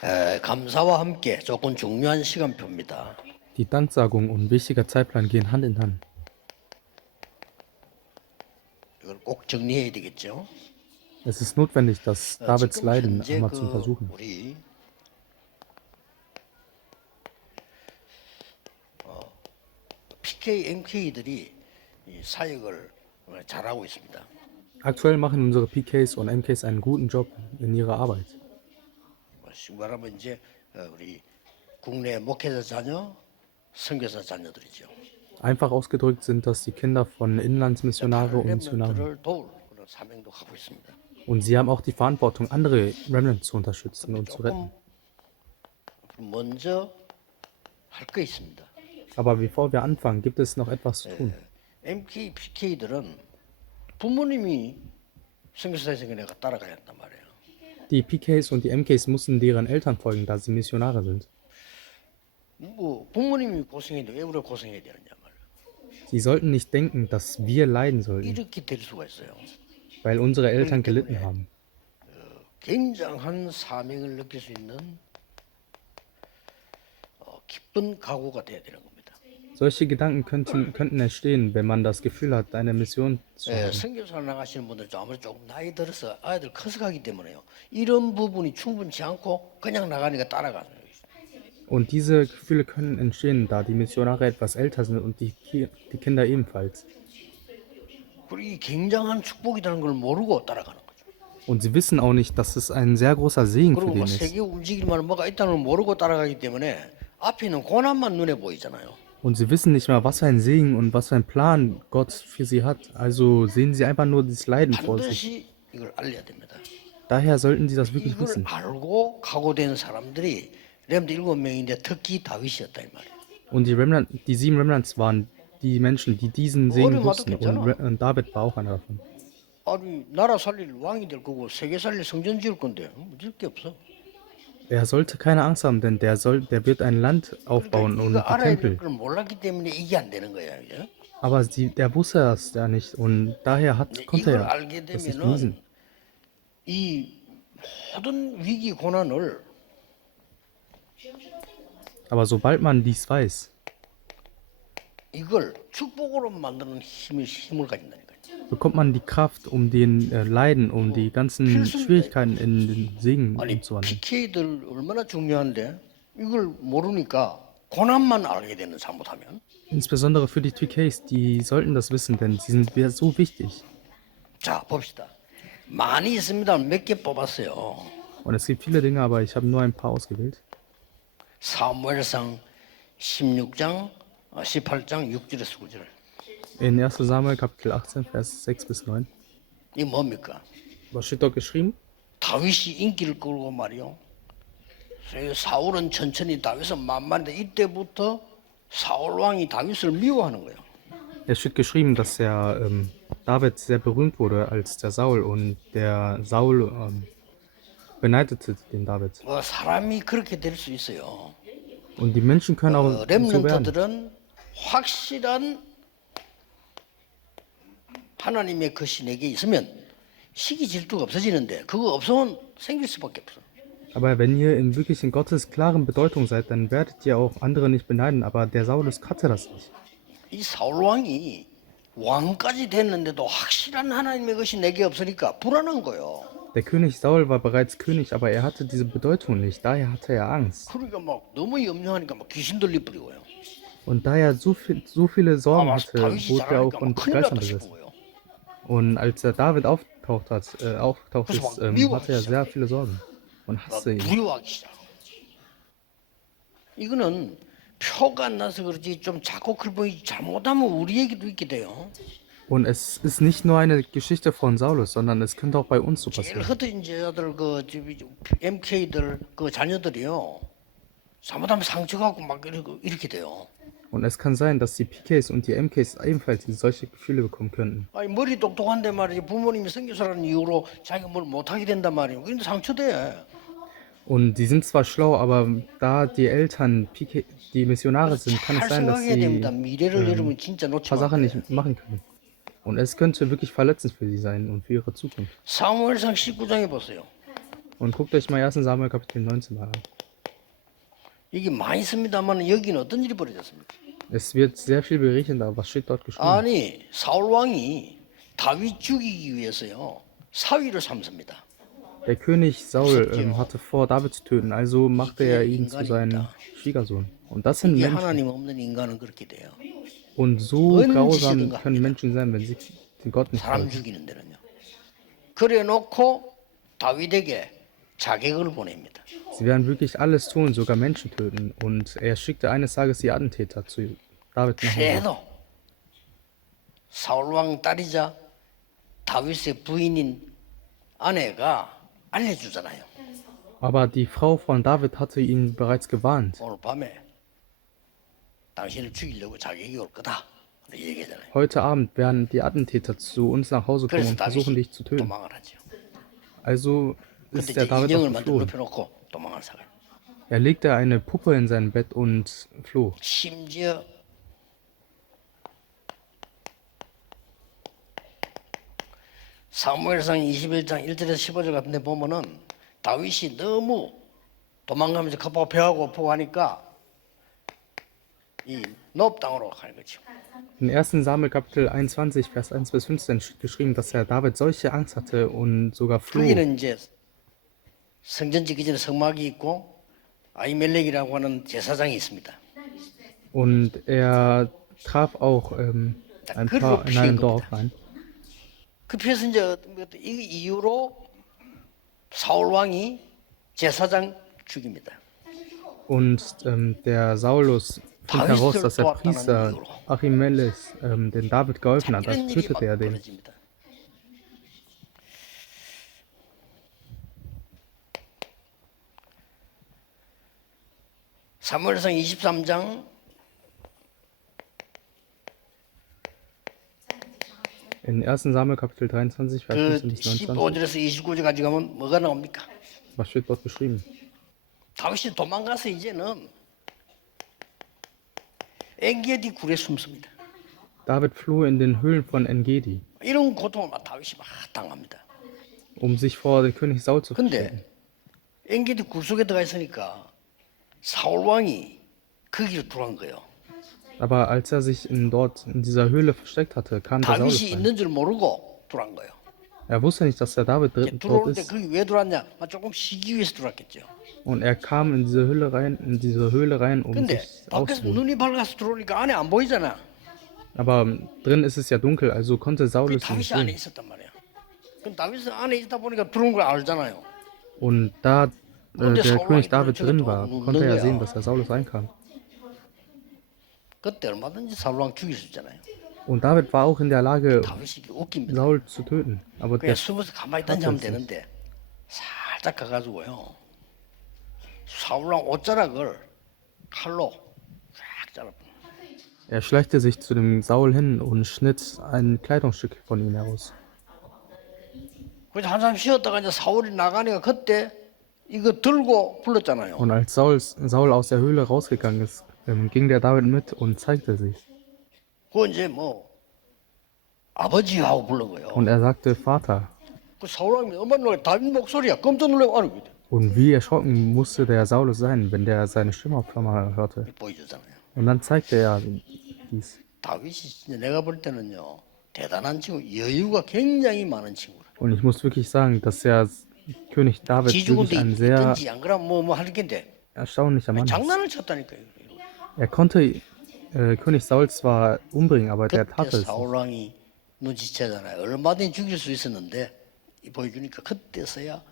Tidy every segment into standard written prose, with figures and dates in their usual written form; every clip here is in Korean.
감사와 함께 조금 중요한 시간표입니다. Die Danksagung und wichtiger Zeitplan gehen Hand in Hand. 이걸 꼭 정리해야 되겠죠. Es ist notwendig, das Davids 지금 Leiden 현재 einmal zu untersuchen. 우리 PK, MK들이 이 사역을 잘하고 있습니다. Aktuell machen unsere PKs und MKs einen guten Job in ihrer Arbeit. 쉽게 말하면 이제 우리 국내 목회자 자녀, 선교사 자녀들이죠. Einfach ausgedrückt sind das die Kinder von Inlandsmissionare und Missionaren. 렘넌트를 도울 그런 사명도 하고 있습니다. Und sie haben auch die Verantwortung, andere Remnants zu unterstützen und zu retten. 조금 먼저 할 거 있습니다. Aber bevor wir anfangen, gibt es noch etwas zu tun. MK, PK들은 부모님이 선교사에서 내가 따라가야 한단 말이에요. Die PKs und die MKs mussten deren Eltern folgen, da sie Missionare sind. 뭐 부모님이 고생해도 왜 우리가 고생해야 되느냐 말이에요. Sie sollten nicht denken, dass wir leiden sollten, 이렇게 될 수가 있어요. weil unsere Eltern gelitten haben. 굉장한 사명을 느낄 수 있는 기쁜 각오가 돼야 되는 겁니다. Solche Gedanken könnten entstehen, wenn man das Gefühl hat, eine Mission zu haben. 선교사 나가시는 분들 아무래도 조금 나이 들어서 아이들 커서 가기 때문에요. 이런 부분이 충분치 않고 그냥 나가니까 따라가는 거예요. Und diese Gefühle können entstehen, da die Missionare etwas älter sind und die Kinder ebenfalls. 그리고 이 굉장한 축복이라는 걸 모르고 따라가는 거죠. Und sie wissen auch nicht, dass es ein sehr großer Segen für 그리고 den 뭐 ist. 세계 움직이기만 뭐가 있다는 걸 모르고 따라가기 때문에 앞에 있는 고난만 눈에 보이잖아요. Und sie wissen nicht mal, was für ein Segen und was für ein Plan Gott für sie hat. Also sehen sie einfach nur dieses Leiden vor sich. 반드시 이걸 알려야 됩니다. Daher sollten sie das wirklich 이걸 wissen. 알고 각오된 사람들이 렘드 7명인데 특히 다윗이었다 이 말이에요. Und die 7 Remnants waren die Menschen, die diesen Segen wussten. Und David war auch einer davon. 아니 나라 살릴 왕이 될 거고 세계 살릴 성전 지을 건데 믿을 게 없어. Er sollte keine Angst haben, denn der wird ein Land aufbauen und 이거 die 알아야 될 Tempel. 걸 몰랐기 때문에 이게 안 되는 거야. 그죠? Aber der wusste das ja nicht und daher konnte 이걸 er 알게 das nicht 되면은 genießen. 이 모든 위기 고난을 Aber sobald man dies weiß, 이걸 축복으로 만드는 힘을 가진다니까요. bekommt man die Kraft, um den Leiden, um die ganzen Schwierigkeiten in den Segen 아니 umzuwandeln. PK들 얼마나 중요한데 이걸 모르니까 고난만 알게 되는 잘못하면. Insbesondere für die TKs, die sollten das wissen, denn sie sind so wichtig. 자 봅시다. 많이 있습니다. 몇 개 뽑았어요. Und es gibt viele Dinge, aber ich habe nur ein paar ausgewählt. 사무엘상 16장 18장 6절에서 9절. In 1. Samuel Kapitel 18, Vers 6 bis 9. 이 뭡니까? Was steht dort geschrieben? 다윗이 인기를 끌고 말이요. 사울은 천천히 다윗을 만만한데 이때부터 사울 왕이 다윗을 미워하는 거예요. Es steht geschrieben, dass David sehr berühmt wurde als der Saul und der Saul beneidete den David. 사람이 그렇게 될 수 있어요. Und die Menschen können auch so werden. 렘넌트들은 확실한 하나님의 것이 내게 있으면 시기 질투가 없어지는데 그거 없으면 생길 수밖에 없어. Aber wenn ihr wirklich in Gottes klaren Bedeutung seid, dann werdet ihr auch andere nicht beneiden. Aber der Saulus hatte das nicht. 이 사울 왕이 왕까지 됐는데도 확실한 하나님의 것이 내게 없으니까 불안한 거예요. Der König Saul war bereits König, aber er hatte diese Bedeutung nicht. Daher hatte er Angst. 그러니까 막 너무 염려하니까 막 귀신 들리버리고요. Und da er so viele Sorgen hatte, 다윗이 wurde er auch 잘하니까 von 막 큰일 Geistern 났다 싶은 besessen. 거예요. Und als der David aufgetaucht ist, hatte er sehr viele Sorgen und hasste ihn. 두려워하기 시작. 이거는 표가 안 나서 그렇지 좀 작고 클 보이지 잘못하면 우리 얘기도 있게 돼요. Und es ist nicht nur eine Geschichte von Saulus, sondern es könnte auch bei uns so 제일 passieren. 흩어진 자들 그 MK들 그 자녀들이요. 잘못하면 상처갖고 막 이렇게 돼요. Und es kann sein, dass die PKs und die MKs ebenfalls solche Gefühle bekommen könnten. 아니 머리 똑똑한데 말이지 부모님이 선교사라는 이유로 자기가 뭘 못하게 된단 말이에요. 근데 상처돼. Und die sind zwar schlau, aber da die Eltern die Missionare sind, kann es 잘 sein, dass 생각해야 sie 됩니다. 미래를 여러분 진짜 ein paar 놓치면 안 Sachen 돼요. nicht machen können. Und es könnte wirklich verletzend für sie sein und für ihre Zukunft. 사무엘상 19장에 보세요. Und guckt euch mal 1. Samuel Kapitel 19 mal an. 이게 많이 씁니다만 여기는 어떤 일이 벌어졌습니까? Es wird sehr viel berichtet, aber was steht dort geschrieben? 아니 사울 왕이 다윗 죽이기 위해서요 사위를 삼습니다. Der König Saul hatte vor, David zu töten, also machte er ihn zu seinem Schwiegersohn. Und das sind 이게 Menschen. 하나님 없는 인간은 그렇게 돼요. Und so grausam können Menschen sein, wenn sie den Gott nicht 사람 folgen. 죽이는 데는요. 그래 놓고 다윗에게 자객을 보냅니다. Sie werden wirklich alles tun, sogar Menschen töten. Und er schickte eines Tages die Attentäter zu David nach Hause. 그래도 사울 왕 딸이자 다윗의 부인인 아내가 알려주잖아요. Aber die Frau von David hatte ihn bereits gewarnt. 오늘 밤에 당신을 죽이려고 자객이 올 거다. 그렇게 얘기하잖아요. Heute Abend werden die Attentäter zu uns nach Hause kommen 그래서 und versuchen, 다윗이 dich zu töten. 도망을 하죠. Also 근데 ist 이제 der David 인형을 auch 만들어 geflohen. 눕혀놓고 도망을 사가요. Er legte eine Puppe in sein Bett und floh. 심지어 사무엘상 21장 1절에서 15절 같은 데 보면은 다윗이 너무 도망가면서 급하고 배하고 고프고 하니까 이 노업 땅으로 가는 거죠. In 1. Samuel Kapitel 21, Vers 1 bis 15 steht geschrieben, dass der David solche Angst hatte und sogar floh. 거기는 이제 성전 짓기 전에 성막이 있고 아히멜렉이라고 하는 제사장이 있습니다. Und er traf auch ein paar in einem Dorf ein. 그래서 이제 이 이후로 사울 왕이 제사장 죽입니다. Und der Saulus fand heraus, dass der Priester Achimelech den David geholfen hat, also 이런 일이 막 tötete er den. 벌어집니다. 사무엘상 23장 In 1. Samuel Kapitel 23, Vers 그 15 bis 29, 15절에서 29절까지 가면 뭐가 나옵니까? was steht dort beschrieben? 다윗이 도망가서 이제는 엔게디 굴에 숨습니다. David floh in den Höhlen von En-Gedi, 이런 고통을 막 다윗이 막 당합니다. um sich vor den König Saul zu verstecken. 근데 엔게디 굴 속에 들어가 있으니까 사울 왕이 거기로 들어간 거예요. Aber als er sich dort in dieser Höhle versteckt hatte, kam der Saulus 다윗이 rein. 있는 줄 모르고 들어간 거예요. Er wusste nicht, dass der David dort 들어오는데 ist. 거기 왜 들어왔냐? 막 조금 쉬기 위해서 들어왔겠죠. Und er kam in diese Höhle rein, um 근데 sich 밖에서 auszuruhen. 눈이 밝아서 들어오니까 안에 안 보이잖아. Aber drin ist es ja dunkel, also konnte 그 Saulus ihn 다윗이 nicht 안에 sehen. 있었단 말이야. 그럼 다윗은 안에 있다 보니까 들어온 걸 알잖아요. Und da der König David drin war, konnte er sehen, dass der Saulus reinkam. 그때 얼마든지 사울 왕 죽일 수 있잖아요. Und David war auch in der Lage, 다윗이 웃깁니다. Saul zu töten. Aber 그냥 der, 숨어서 가만히 있다지 하면 되는데 살짝 가가지고요. 사울 왕 옷자락을 칼로 쫙 잘라. er schleichte sich zu dem Saul hin und schnitt ein Kleidungsstück von ihm heraus. 그래서 한참 쉬었다가 이제 사울이 나가니까 그때 이거 들고 불렀잖아요. Und als Saul aus der Höhle rausgegangen ist, ging der David mit und zeigte sich. 그거 이제 뭐 아버지하고 부른 거예요. Und er sagte, Vater. 그 사울 왕이 엄마 놀래 다윗 목소리야. 깜짝 놀래고 아니 Und wie erschrocken musste der Saulus sein, wenn der seine Stimme auf einmal hörte. 보여주잖아요. Und dann zeigte er dies. 다윗이 진짜 내가 볼 때는요 대단한 친구, 여유가 굉장히 많은 친구라. Und ich muss wirklich sagen, dass der König David 지죽은데 wirklich ein sehr 있든지 안 그러면 뭐 할 텐데 erstaunlicher Mann ist. 장난을 쳤다니까요. Er konnte König Saul zwar umbringen, aber der 그때 tat es. 사울 왕이 눈치채잖아요. 얼마든지 죽일 수 있었는데 이 보여주니까 그때서야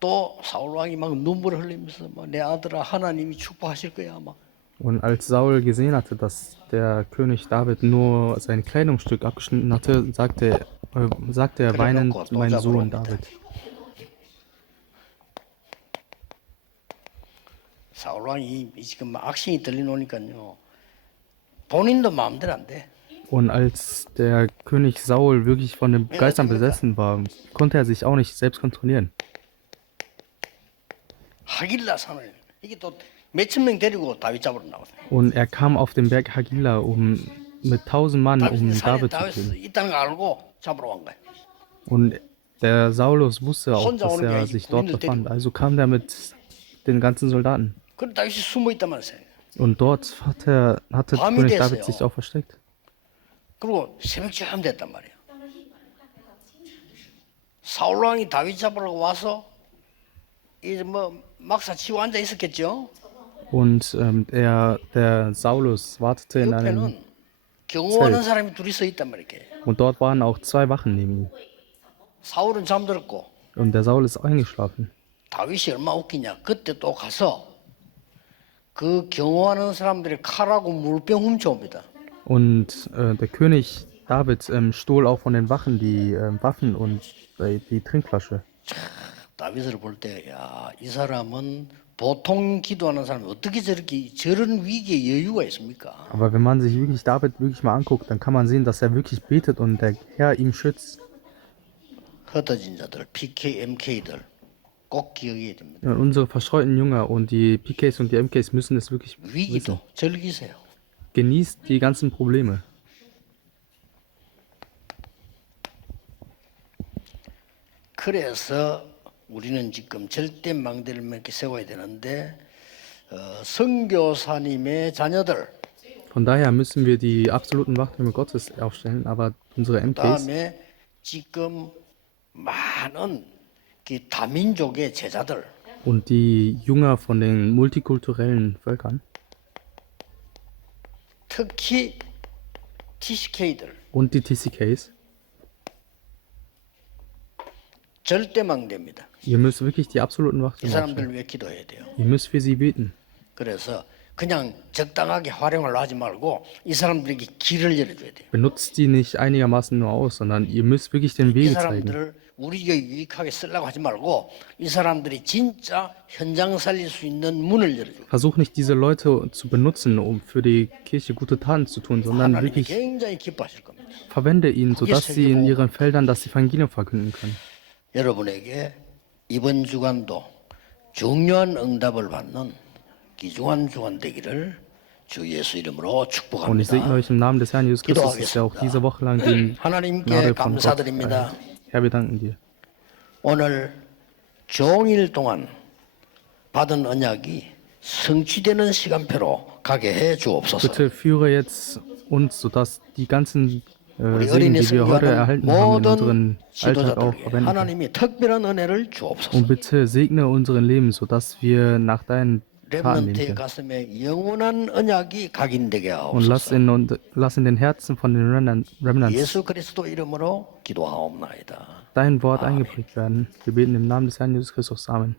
또 사울 왕이 막 눈물을 흘리면서 막 내 아들아 하나님이 축복하실 거야 막. Und als Saul gesehen hatte, dass der König David nur sein Kleidungsstück abgeschnitten hatte, sagte er weinend, mein Sohn David. 사울 왕이 지금 막 악신이 들려놓으니까요 본인도 마음대로 안 돼. Und als der König Saul wirklich von den Geistern besessen war, konnte er sich auch nicht selbst kontrollieren. 하길라 산을 이게 또 몇천 명 데리고 다윗 잡으러 나왔어요. Und er kam auf den Berg Hagila, mit 1000 Mann, um 다윗은 산에 David zu 다윗 töten. 있다는 걸 알고 잡으러 간 거예요. Und Der Saulus wusste auch, 혼자 dass 오는 게 er 아니지 sich dort 군인들 befand. 데리고. Also kam er mit den ganzen Soldaten. 그래 다윗이 숨어 있단 말이에요. Und dort hatte 밤이 König 됐어요. David sich auch versteckt. 그리고 새벽쯤 됐단 말이에요. 사울 왕이 다윗 잡으러 와서 이제 뭐 막사 치고 앉아 있었겠죠. Und der Saulus wartete in einem, 옆에는 경호하는 사람이 둘이 서 있단 말이에요. und dort waren auch 2 Wachen neben ihm. 사울은 잠들었고 Und der Saul ist eingeschlafen. 다윗이 얼마나 웃기냐. 그때 또 가서 그 경호하는 사람들이 칼하고 물병 훔쳐옵니다. Und der König David stohl auch von den Wachen die Waffen und die Trinkflasche. 다윗을 볼 때, 야, 이 사람은 보통 기도하는 사람이 어떻게 저런 위기에 여유가 있습니까? Aber wenn man sich wirklich David wirklich mal anguckt, dann kann man sehen, dass er wirklich betet und der Herr ihm schützt. 흩어진 자들, PK, MK들 꼭 기억해야 됩니다. Ja, und unsere verstreuten Jünger und die PKs und die MKs müssen es wirklich 위기도 즐기세요. genießt die ganzen Probleme. 그래서 우리는 지금 절대 망대를 몇 개 세워야 되는데 선교사님의 자녀들, Von daher müssen wir die absoluten Wachtürme Gottes aufstellen, aber unsere MKs 그다음에 지금 많은 그 다민족의 제자들, und die Jünger von den multikulturellen Völkern 특히 TCK들 und die TCKs, 절대 망대입니다. ihr müsst wirklich die absoluten 이 Wachtürme aufstellen. 사람들 위해 기도해야 돼요. Ihr müsst für sie beten. 그래서 그냥 적당하게 활용을 하지 말고 이 사람들에게 길을 열어줘야 돼요. Benutzt die nicht einigermaßen nur aus, sondern ihr müsst wirklich den 이 Weg zeigen. 사람들을 우리에게 유익하게 쓰려고 하지 말고 이 사람들이 진짜 현장 살릴 수 있는 문을 열어줘요. Versuch nicht diese Leute zu benutzen, um für die Kirche gute Taten zu tun, sondern 하나님이 wirklich 굉장히 기뻐하실 겁니다. verwende ihn, sodass sie in ihren Feldern das Evangelium verkünden können. 여러분에게 이번 주간도 중요한 응답을 받는 귀중한 주간 되기를 주 예수 이름으로 Und ich segne 축복합니다. euch im Namen des Herrn Jesus Christus, dass ihr auch diese Woche lang die 하나님께 Gnade von Gott 감사드립니다. erhaltet. Herr, wir danken dir. 오늘 종일 동안 받은 언약이 성취되는 시간표로 가게 해 주옵소서. Bitte führe jetzt uns, sodass die ganzen 우리 Segen, 어린이 die wir heute 선교하는 erhalten haben, in 모든 unseren Alltag auch 지도자들에게 verwenden können. 하나님이 특별한 은혜를 주옵소서. Und bitte segne unseren Leben, sodass wir nach deinen Taten leben 렘넌트의 können. 가슴에 영원한 언약이 각인되게 Und 하옵소서. lass in den Herzen von den Remnants 예수 그리스도 이름으로 기도하옵나이다. dein Wort eingeprägt werden. Wir beten im Namen des Herrn Jesus Christus. Amen.